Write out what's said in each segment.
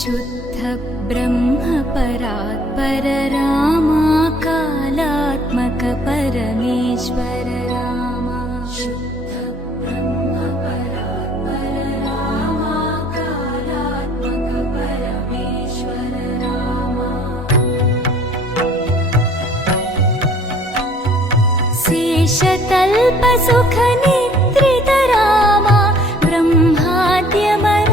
शुद्ध ब्रह्म परात्पर रामा कालात्मक परमेश्वर रामा शुद्ध ब्रह्म परात्पर रामा कालात्मक परमेश्वर रामा शेषतल्प सुख निद्रित रामा ब्रह्माद्यमर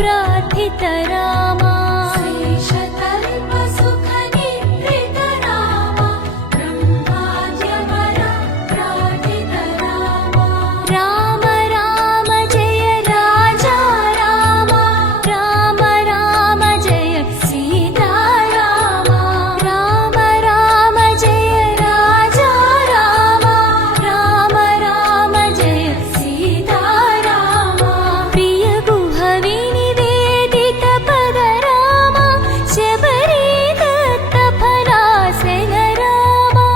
प्रार्थित रामा शेषतल्प सुख निद्रित रामा ब्रह्माद्यमर प्रार्थित रामा राम राम जय राजा रामा राम राम जय सीता रामा राम राम जय राजा रामा राम राम जय सीता रामा प्रिय गुहवि निवेदित पद रामा शबरी दत्त फलासन रामा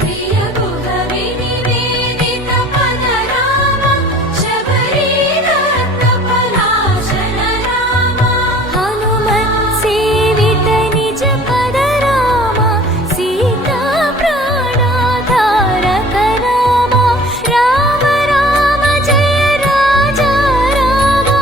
प्रिय गुहवि निवेदित पद रामा शबरी दत्त फलासन रामा हनुमत् सेवित निज पद रामा सीता प्राणाधारक रामा राम राम जय राजा रामा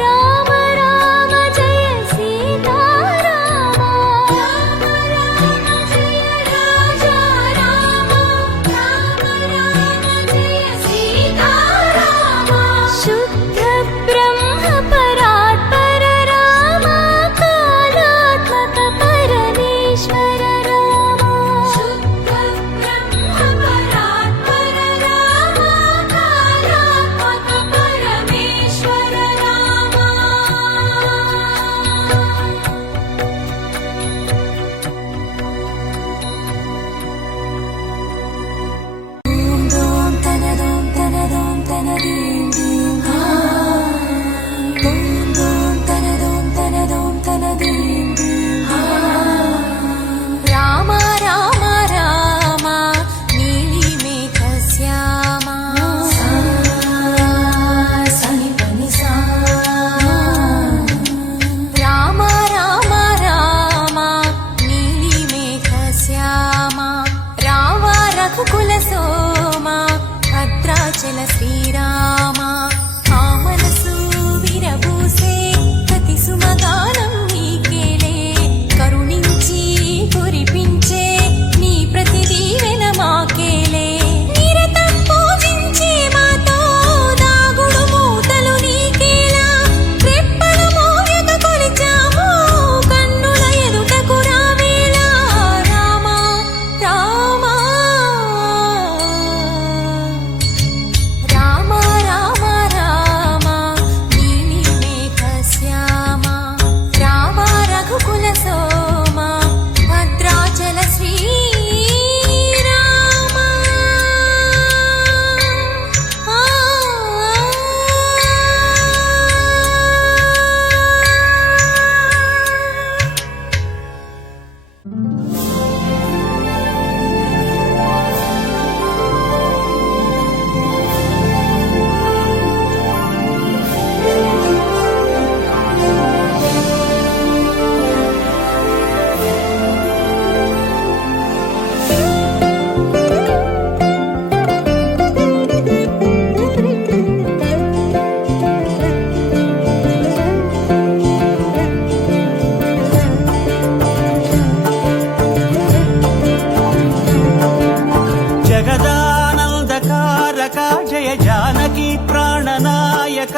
राम राम जय सीता रामा राम राम जय राजा रामा राम राम जय सीता रामा शुद्ध ब्रह्म परात्पर रामा कालात्मक परमेश्वर रामा शुद्ध ब्रह्म परात्पर रामा कालात्मक परमेश्वर रामा ओम दोम तनदीं दीं ओम दोम तनदीं दीं राम राम राम नीलिमेघ श्यामा सनि पनि सा राम राम राम नीलिमेघ श्यामा राम रघुकुल सोमा భద్రాచల శ్రీరామ ఆ మనసు విరబూసే ప్రతి సుమగానం నీకేలే కరుణించి కురిపించే నీ ప్రతి దీవెన మాకేలే నిరతం పూజించే మాతో దాగుడు మూతలు నీకేలా రెప్పలు మోయక కొలిచాము కన్నుల ఎదుటకు రావేలా రామ రామ రామ రామ రామ నీలిమేఘ శ్యామ రామ రఘుకుల సోమ భద్రాచల శ్రీరామ జగదానందకారక జయ జానకి ప్రాణనాయక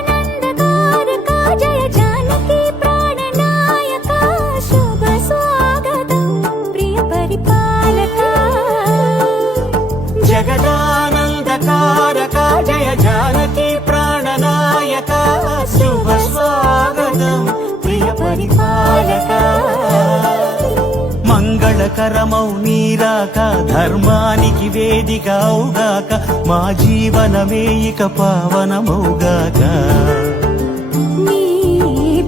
జగదానందకారక జయ జానకి ప్రాణనాయక శుభ స్వాగతం ప్రియ పరిపాలక జగదానందకారక జయ జానకి ప్రాణనాయక శుభ స్వాగతం ప్రియ పరిపాలక మంగళకరమౌ నీరాక ధర్మానికి వేదిక అవుగాక మా జీవనమే ఇక పావనమౌగాక నీ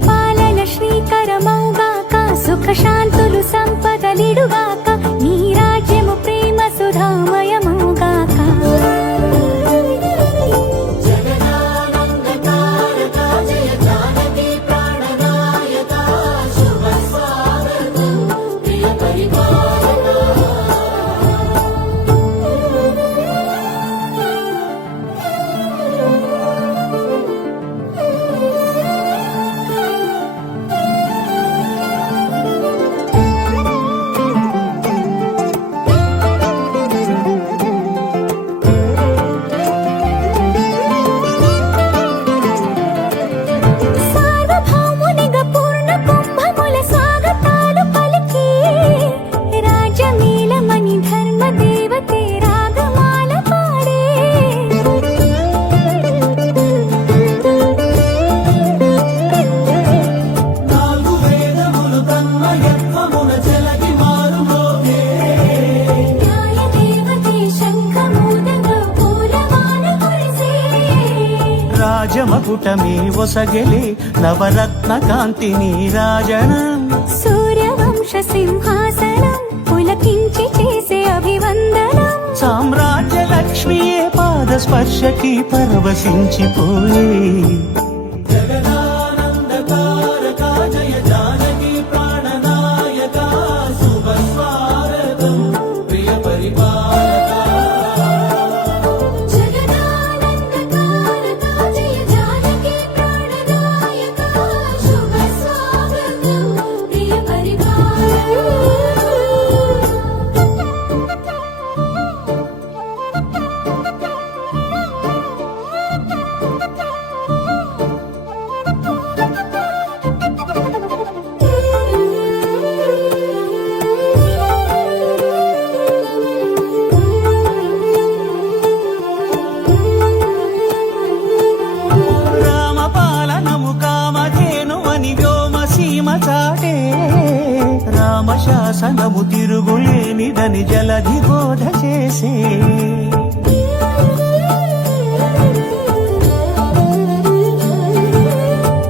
పాలన శ్రీకరమౌగాక సుఖ శాంతులు సంపదలిడుగాక నీ మకుటమే ఒసగెలే నవరత్న కాంతి నీరాజనం సూర్యవంశ సింహాసనం పులకించి చేసే అభివందనం సామ్రాజ్య లక్ష్మియే పాద స్పర్శకి పరవశించిపోయే జగదానందకారక జయ జానకి ప్రాణనాయక శుభ స్వాగతం ప్రియ పరిపాలక జగదానందకారక జయ జానకి ప్రాణనాయక శుభ స్వాగతం ప్రియ రామపాలనము కామధేనువని వ్యోమసీమ చాటే రామశాసనము తిరుగులేనిదని జలధి బోధ చేసే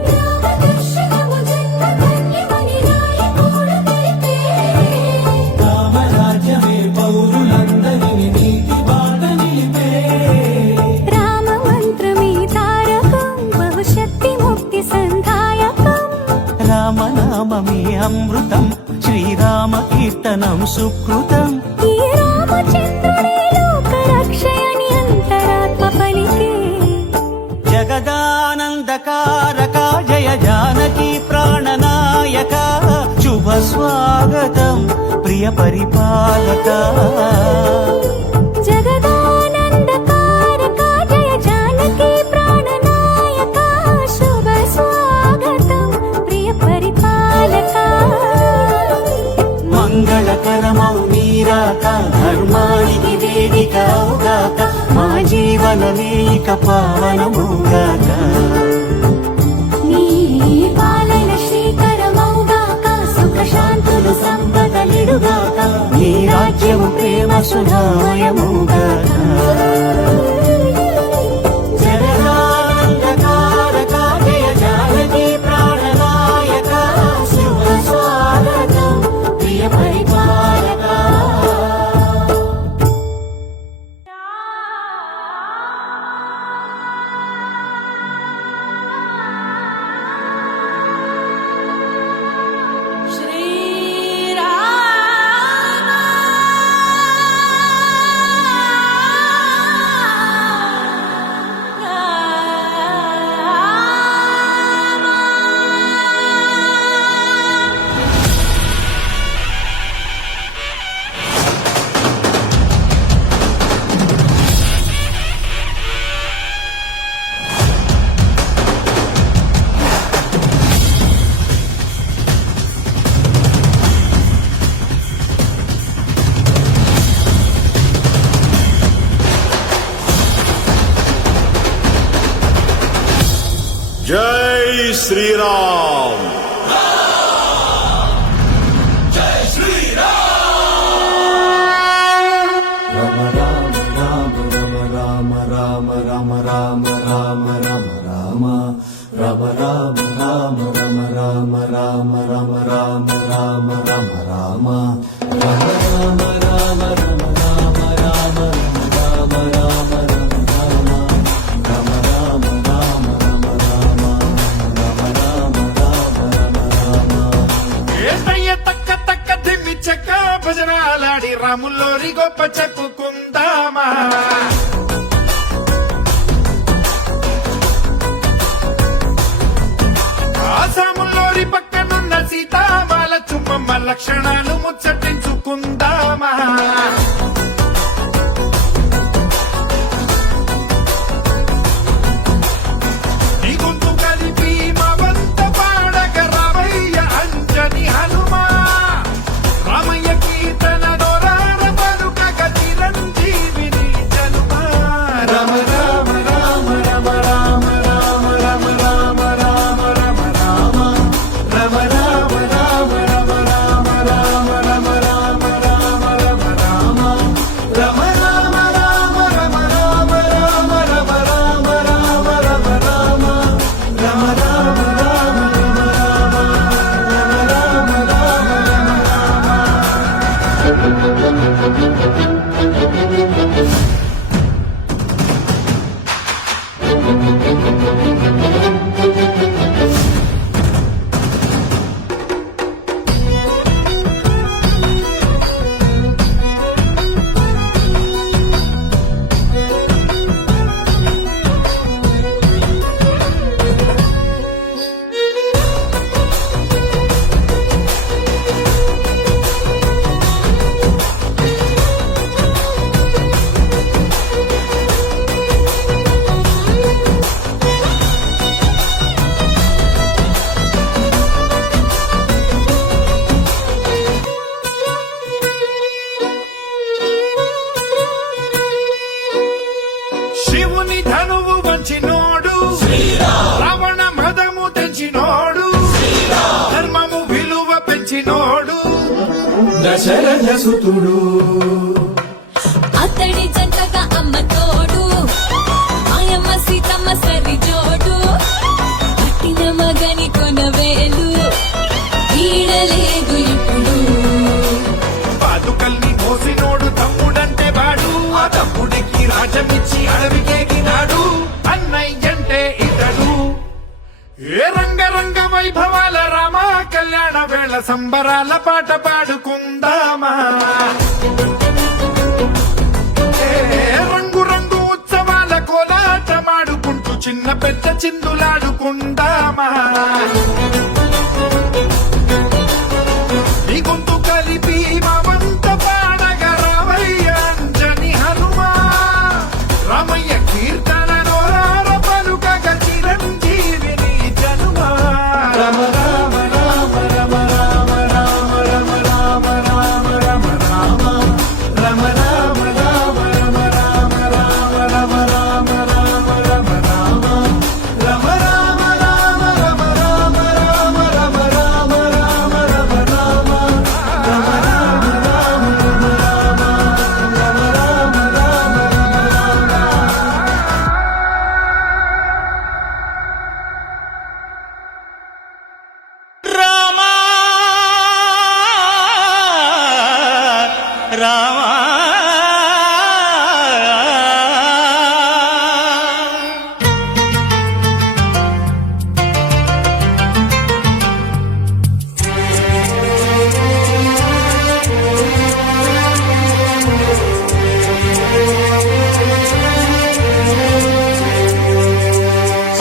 రామదర్శనము జన్మధన్యమని రాయకూడ తెలిపే రామరాజ్యమే పౌరులందరిని నీతి బాట నిలిపే రామమంత్రమే తారకం బహుశక్తి ముక్తి సంధాయకం రామనామమే అమృతం శ్రీరామ కీర్తనం సుకృతం ఈ రామచంద్రుడే లోక రక్షయని అంతరాత్మ పలికే జగదానందకారక జయ జానకి ప్రాణనాయక శుభ స్వాగతం ప్రియ పరిపాలక జగదానందకారక జయ జానకి ప్రాణనాయక శుభ స్వాగతం ప్రియ పరిపాలక మంగళకరమౌ నీరాక ధర్మానికి వేదిక అవుగాక మా జీవనమే ఇక పావనముగాక నీ పాలన శ్రీకరమౌగాక సుఖ శాంతులు సంపదలిడుగాక నీ రాజ్యము ప్రేమ సుధామయముగాక జగదానందకారక జయ జానకి ప్రాణనాయక శుభ స్వాగతం ప్రియ పరిపాలక జై శ్రీరామ్ ఏసయ్య తక్క తక్క దిమ్మి చెక్క భజనాలాడి రాముల్లోరి గొప్ప చెప్పుకుందామా ఆసాముల్లోరి పక్కనున్న సీతామాల చుమ్మమ్మ లక్షణాలు ముచ్చటించుకుందామా నీ గొంతు కలిపి మా వంత పాడగ రామయ్య అంజని హనుమా రామయ్య కీర్తన దొరార పలుకగ చిరంజీవిని జనుమా రమ రామ రామ రమ రామ రామ రామ రామ రామ రామ రామ రమ గెలిచినోడు దశరథ సుతుడు అతడి జంటగా అమ్మ తోడు ఆయమ్మ సీతమ్మ సరి జోడు పట్టిన మగని కొనవేలు ఈడలేదు ఇప్పుడు పాదుకల్ని మోసినోడు తమ్ముడంటే వాడు ఆ తమ్ముడికి రాజమిచ్చి అడవికేగినాడు అన్నయ్యంటే ఇతడు ఏ రంగరంగ వైభవాల రామ కళ్యాణ వేళ సంబరాల పాట పాడుకుందామా ఏ రంగు రంగు ఉత్సవాల కోలాటమాడుకుంటూ చిన్న పెద్ద చిందులాడుకుందామా ఈ గొంతు కలిపి మావంత పాడగా రామయ్య అంజని హనుమా రామయ్య కీర్తన నోరార పలుకగ చిరంజీవిని జనుమా రమ రామ రామ రమ రామ రామ రమ రామ రామ రమ రామ రమ రామ రామ రమ రామ రామ రమ రామ రామ రమ రామ రమ రామ రామ రమ రామ రామ రమ రామ రామ రమ రామ రామా రామా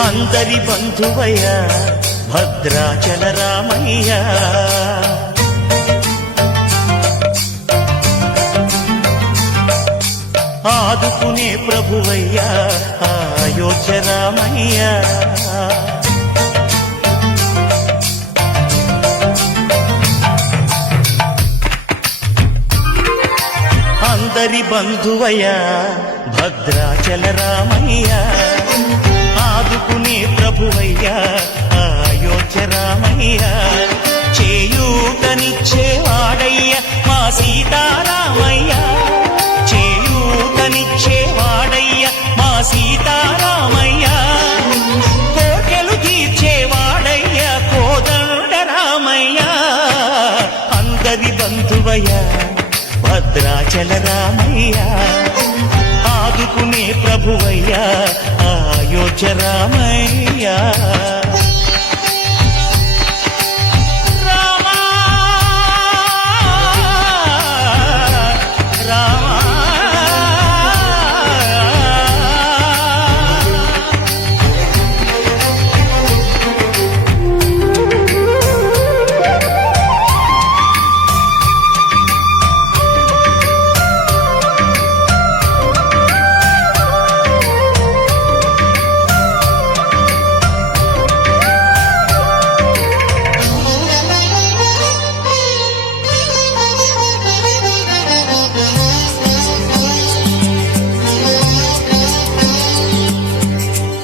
అందరి బంధువయ్య భద్రాచల రామయ్య ఆదుకునే ప్రభువయ్య అయోధ్య రామయ్య అందరి బంధువయ్య భద్రాచల రామయ్య ఆదుకునే ప్రభువయ్య అయోధ్య రామయ్య చేయూతనిచ్చేవాడయ్య మా సీతారామయ్య చేయూతనిచ్చేవాడయ్య మా సీతారామయ్య కోటెలు తీర్చేవాడయ్య కోదండ రామయ్య అందరి బంధువయ్య భద్రాచల రామయ్య ఆదుకునే ప్రభువయ్య అయోధ్య రామయ్య రామా రామా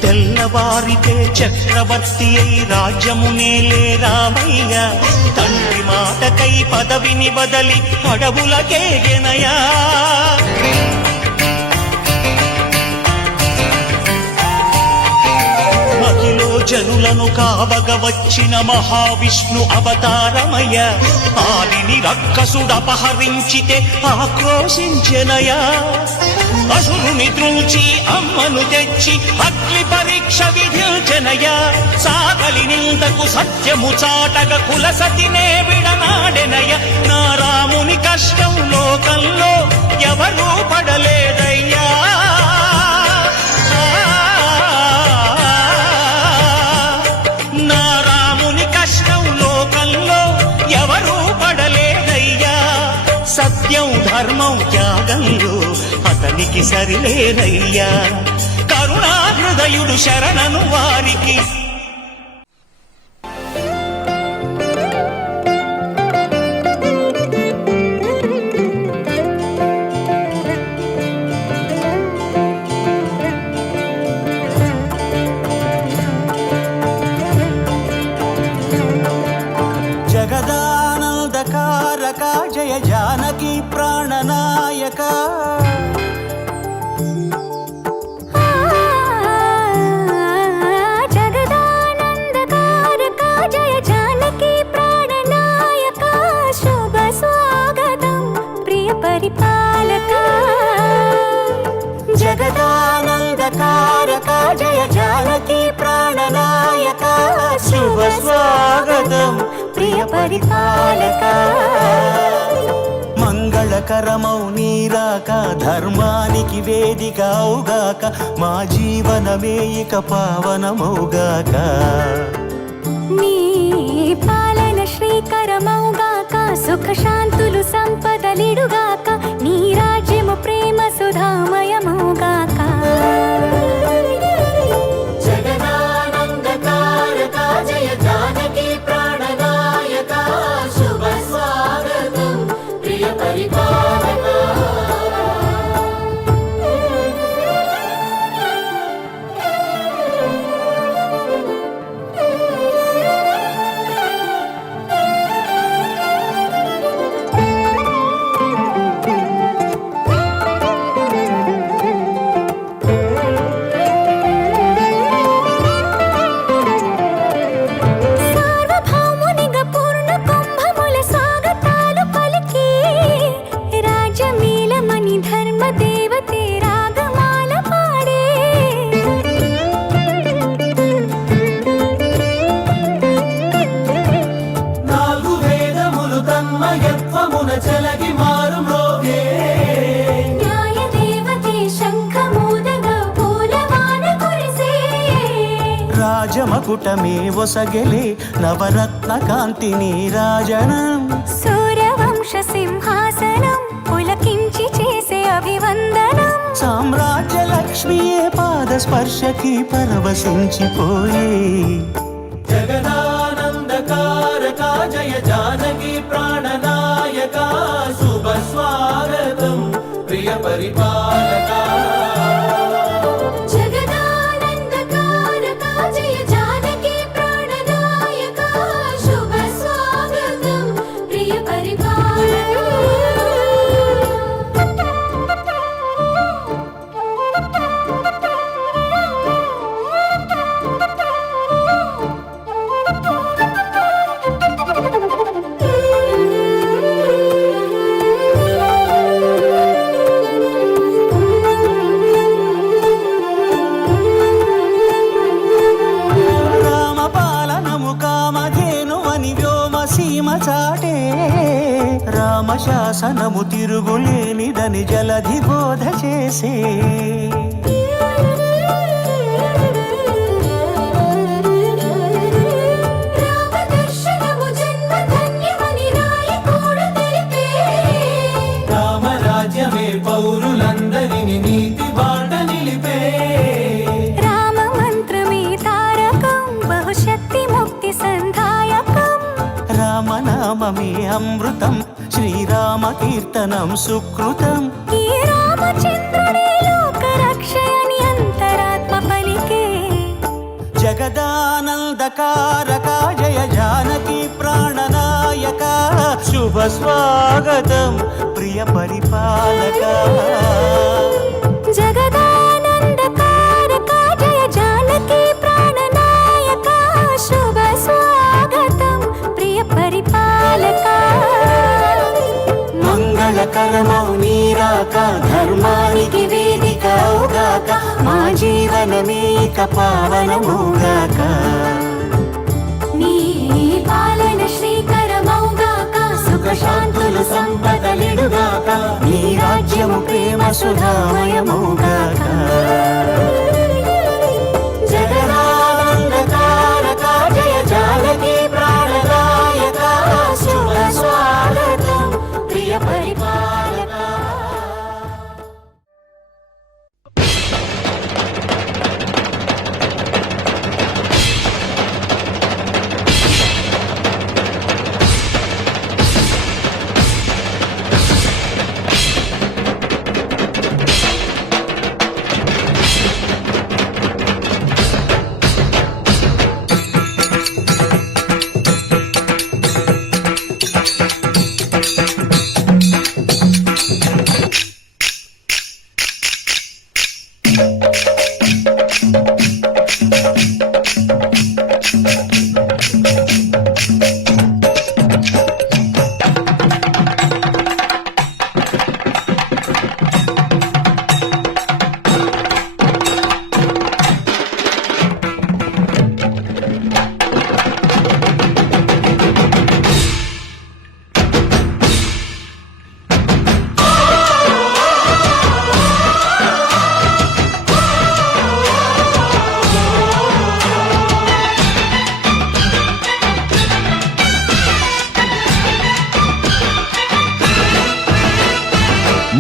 తెల్లవారితే చక్రవర్తి అయి రాజ్యమునేలే రామయ్య తండ్రి మాటకై పదవిని బదలి అడవులకేగెనయా మహిలో జనులను కావగ వచ్చిన మహావిష్ణు అవతారమయ్య ఆలిని రక్కసుడపహరించితే ఆక్రోశించెనయా అసురుని త్రుంచి అమ్మను తెచ్చి అగ్ని పరీక్ష విధించెనయ సాగలి నిందకు సత్యము చాటగ కులసతినే విడనాడెనయ నా రాముని కష్టం లోకంలో ఎవరూ పడలేదయ్యా నా రాముని కష్టం లోకంలో ఎవరూ పడలేదయ్యా సత్యం ధర్మం త్యాగంలో అతనికి సరిలేరయ్యా కరుణాహృదయుడు శరణను వారికి జగదానంద జయ జానకి ప్రాణనాయక జగదానందకారక జయ జానకి ప్రాణనాయక శుభ స్వాగతం ప్రియ పరిపాలక జగదానందకారక జయ జానకి ప్రాణనాయక శుభ స్వాగతం ప్రియ పరిపాలక మంగళకరమౌ నీరాక ధర్మానికి వేదిక అవుగాక మా జీవనమే ఇక పావనమౌగాక నీ పాలన శ్రీకరమౌగాక సుఖ శాంతులు సంపదలిడుగాక నీ రాజ్యము ప్రేమ సుధామయమౌగాక జగదానందకారక జయ జానకి ప్రాణనాయక శుభ స్వాగతం ప్రియ పరిపాలక సార్వభౌమునిగా పూర్ణ కుంభముల స్వాగతాలు పలికి రాజమీలమణి ధర్మ దేవతే రాగమాల పాడే నాలుగు వేదములు తన్మయత్వమున చెలగి మారు మ్రోగే న్యాయ దేవతే శంఖమూదగా పూలవాన కురిసే రాజమకుటమే ఒసగెలే నవరత్న కాంతి నీరాజనం సూర్యవంశ సింహాసనం పులకించి చేసే అభివందనం సామ్రాజ్య లక్ష్మియే పాద స్పర్శకి పరవశించిపోయే జగదానందకారక జయ జానకి ప్రాణనాయక శుభ స్వాగతం ప్రియ పరిపాలక జగదానందకారక జయ జానకి ప్రాణనాయక శుభ స్వాగతం ప్రియ రామపాలనము కామధేనువని వ్యోమ సీమ చాటే రామశాసనము తిరుగులేనిదని జలధి బోధ చేసే రామదర్శనము జన్మధన్యమని నాయకుడు తెలిపే రామరాజ్యమే పౌరులందరిని నీతి బాట నిలిపే రామ మంత్రమే తారకం బహుశక్తి ముక్తి సంధాయకం రామనామమే అమృతం శ్రీరామ కీర్తనం సుకృతం ఈ రామచంద్రుడే లోక రక్షయని అంతరాత్మ పలికే జగదానందకారక జయ జానకి ప్రాణనాయక శుభ స్వాగతం ప్రియ పరిపాలక జగదానందకారక జయ జానకి ప్రాణనాయక శుభ స్వాగతం ప్రియ పరిపాలక మంగళకరమౌ నీరాక ధర్మానికి వేదిక అవుగాక మా జీవనమే ఇక పావనమౌగాక నీ పాలన శ్రీకరమౌగాక సుఖ శాంతులు సంపదలిడుగాక నీ రాజ్యము ప్రేమ సుధామయమౌగాక జగదానందకారక జయ జానకి ప్రాణనాయక శుభ స్వాగతం ప్రియ పరిపాలక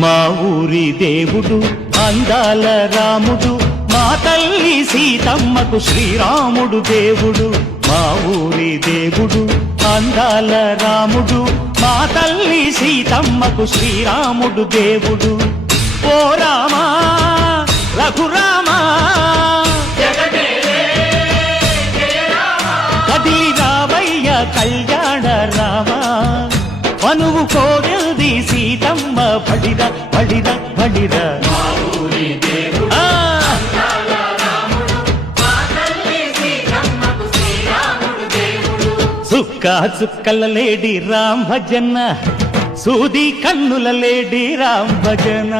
మా ఊరి దేవుడు అందాల రాముడు మా తల్లి సీతమ్మకు శ్రీరాముడు దేవుడు మా ఊరి దేవుడు అందాల రాముడు మా తల్లి సీతమ్మకు శ్రీరాముడు దేవుడు ఓ రామా రఘురామా కదిలి రావయ్య కళ్యాణ రామా మనువు కోరింది సీతమ్మ బడిర బడిర బడిర చుక్క చుక్కల లేడి రామ్ భజన సూది కన్నుల లేడి రామ్ భజన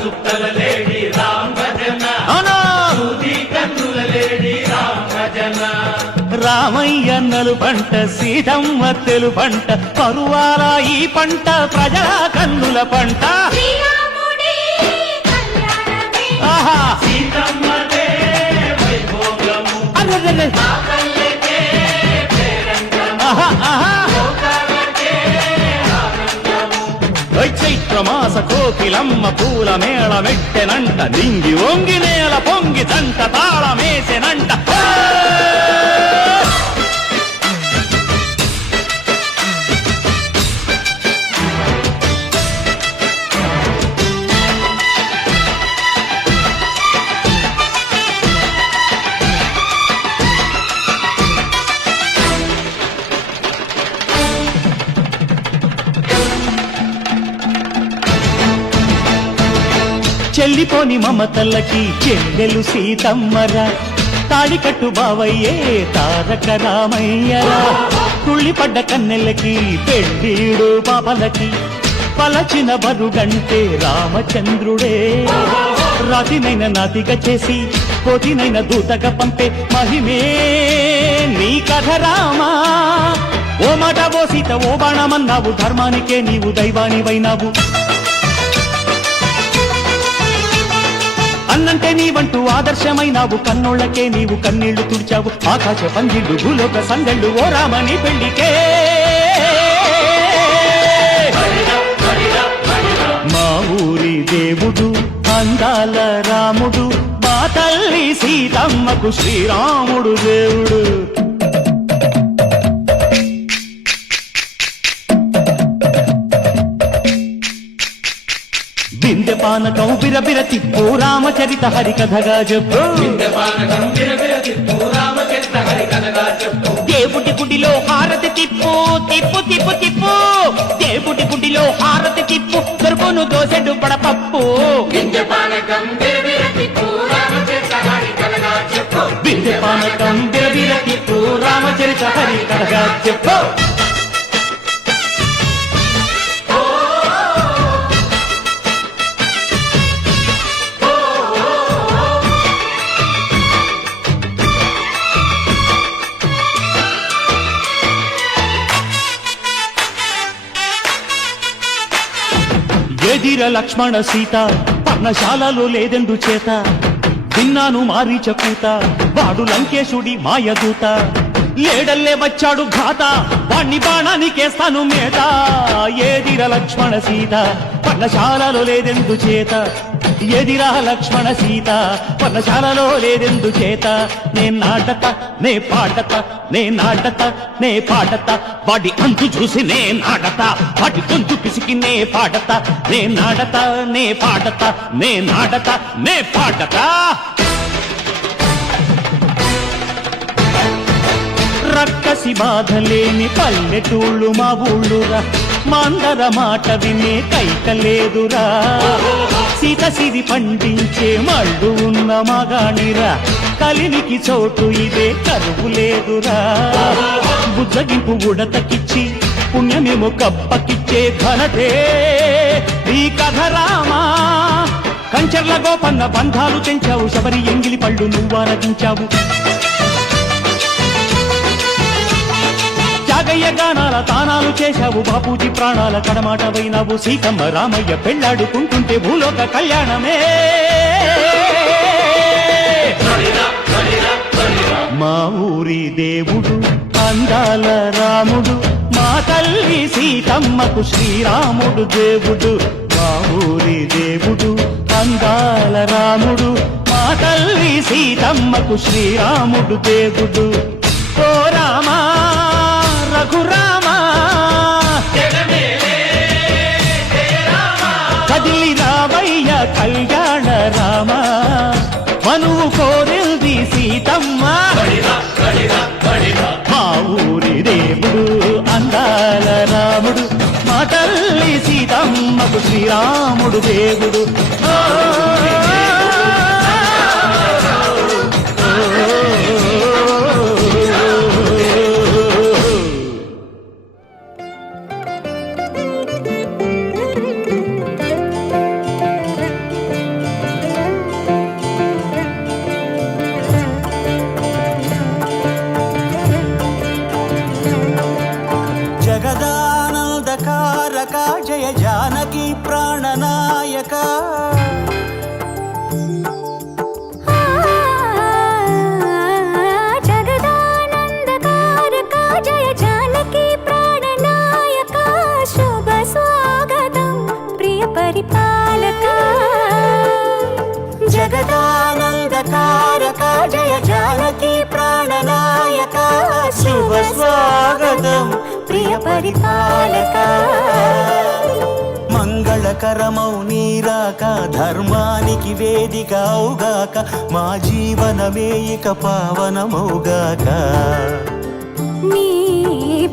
చుక్కల లేడి రామ్ భజన సూది కన్నుల లేడి రామ్ భజన రామయ్య నలు పంట సీతమ్మ తెలు పంట పరువాల ఈ పంట ప్రజల కన్నుల పంట ఆహా సీతమ్మదే వైభోగము అరెరెరె చైత్రమాస కోకిలమ్మ పూల మేళ మెట్టెనంట దింగి ఒంగి నేల పొంగి దంట తాళమేసెనంట చెల్లిపోని మమతల్లకి చెల్లెలు సీతమ్మరా తాళికట్టు బావయ్యే తారక రామయ్యరా తుళ్ళిపడ్డ కన్నెలకి పెళ్ళీడు పాపలకి పలచిన బరుగంటే రామచంద్రుడే రాతినైన నాతిగా చేసి కోతినైన దూతగా పంపే మహిమే నీ కథ రామా ఓ మాట ఓ సీత ఓ బాణమన్నావు ధర్మానికే నీవు దైవానివైనావు అన్నంటే నీవంటూ ఆదర్శమైనావు కన్నోళ్ళకే నీవు కన్నీళ్లు తుడిచావు ఆకాశ పందిళ్ళు భూలోక సందళ్ళు ఓ రామని పెళ్లికే మా ఊరి దేవుడు అందాల రాముడు మా తల్లి సీతమ్మకు శ్రీరాముడు దేవుడు బిందెపానకం బిరబిర తిప్పు రామచరిత హరికథగా చెప్పు దేవుడి గుడిలో హారతి తిప్పు తిప్పు తిప్పు తిప్పు దేవుడి గుడిలో హారతి తిప్పు దొరుకును దోసెడు పడపప్పు బిందెపానకం బిరబిర తిప్పు రామచరిత హరికథగా చెప్పు ఎదిర లక్ష్మణ సీత పర్ణశాలలో లేదెందు చేత విన్నాను మారీచ కూత వాడు లంకేశుడి మాయదూత లేడల్లే వచ్చాడు ఘాత వాణ్ణి బాణానికేస్తాను మేత ఏదిర లక్ష్మణ సీత పర్ణశాలలో లేదెందు చేత ఎదిరా లక్ష్మణ సీత పర్ణశాలలో లేదెందు చేత నే నాటత నే పాటత నే నాటత నే పాటత వాడి అంతు చూసి నే నాటత వాడి గొంతు పిసికి నే పాటత నే నాటత నే పాటత నే నాటత నే పాటత రక్కసి బాధలేని పల్లెటూళ్ళు మా ఊళ్ళురా మాందర మాట వినే కైకలేదురా సీత సిరి పండించే మళ్ళు ఉన్న మగాణిరా కలినికి చోటు ఇదే కరువు లేదురా బుజ్జగింపు ఉడతకిచ్చి పుణ్యమేమో కప్పకిచ్చే ఘనతే ఈ కథ రామా కంచర్ల గోపన్న బంధాలు తెంచావు శబరి ఎంగిలి పళ్ళు నువ్వారదించావు త్యాగయ్య గానాల తానాలు చేశావు బాపూజీ ప్రాణాల కడమాటవైనావు సీతమ్మ రామయ్య పెళ్లాడుకుంటుంటే భూలోక కళ్యాణమే మా ఊరి దేవుడు అందాల రాముడు మా తల్లి సీతమ్మకు శ్రీరాముడు దేవుడు మా ఊరి దేవుడు అందాల రాముడు మా తల్లి సీతమ్మకు శ్రీరాముడు దేవుడు ఓ రామా రఘురామా కదిలి రావయ్య కళ్యాణ రామ మనువు కోరింది సీతమ్మ మా ఊరి దేవుడు అందాల రాముడు మా తల్లి సీతమ్మకు శ్రీరాముడు దేవుడు జగదానందకారక జయ జానకి ప్రాణనాయక జగదానందకారక జయ జానకి ప్రాణనాయక శుభ స్వాగతం ప్రియ పరిపాలక జగదానందకారక జయ జానకి ప్రాణనాయక శుభ స్వాగతం ప్రియ పరిపాలక మంగళకరమౌ నీరాక ధర్మానికి వేదిక అవుగాక మా జీవనమే ఇక పావనమౌగాక నీ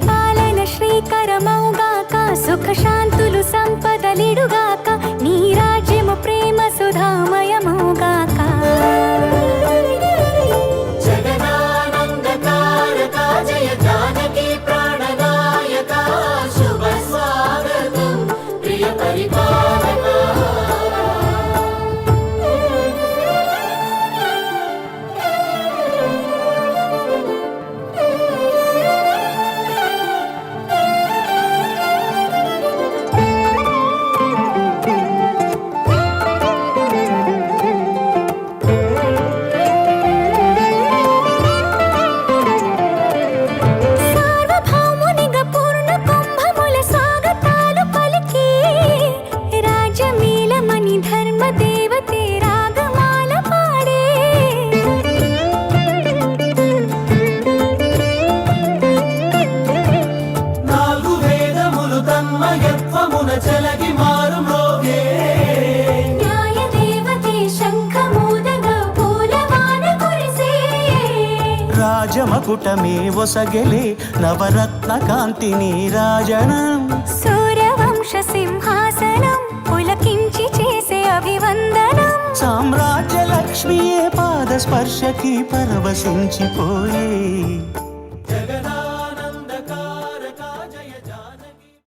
పాలన శ్రీకరమౌగాక సుఖ శాంతులు సంపదలిడుగాక నీ రాజ్యము ప్రేమ సుధామయమౌగాక జగదానందకారక జయ జానకి ప్రాణనాయక శుభ స్వాగతం ప్రియ పరిపాలక సార్వభౌమునిగా పూర్ణ కుంభముల స్వాగతాలు పలికి రాజమీలమణి ధర్మ దేవతే రాగమాల పాడే నాలుగు వేదములు తన్మయత్వమున చెలగి మారు మ్రోగే న్యాయ దేవతే శంఖమూదగా పూలవాన కురిసే రాజమకుటమే ఒసగెలే నవరత్న కాంతి నీరాజనం సూర్యవంశ సింహాసనం పులకించి చేసే అభివందనం సామ్రాజ్య లక్ష్మియే పాద స్పర్శకి పరవశించిపోయే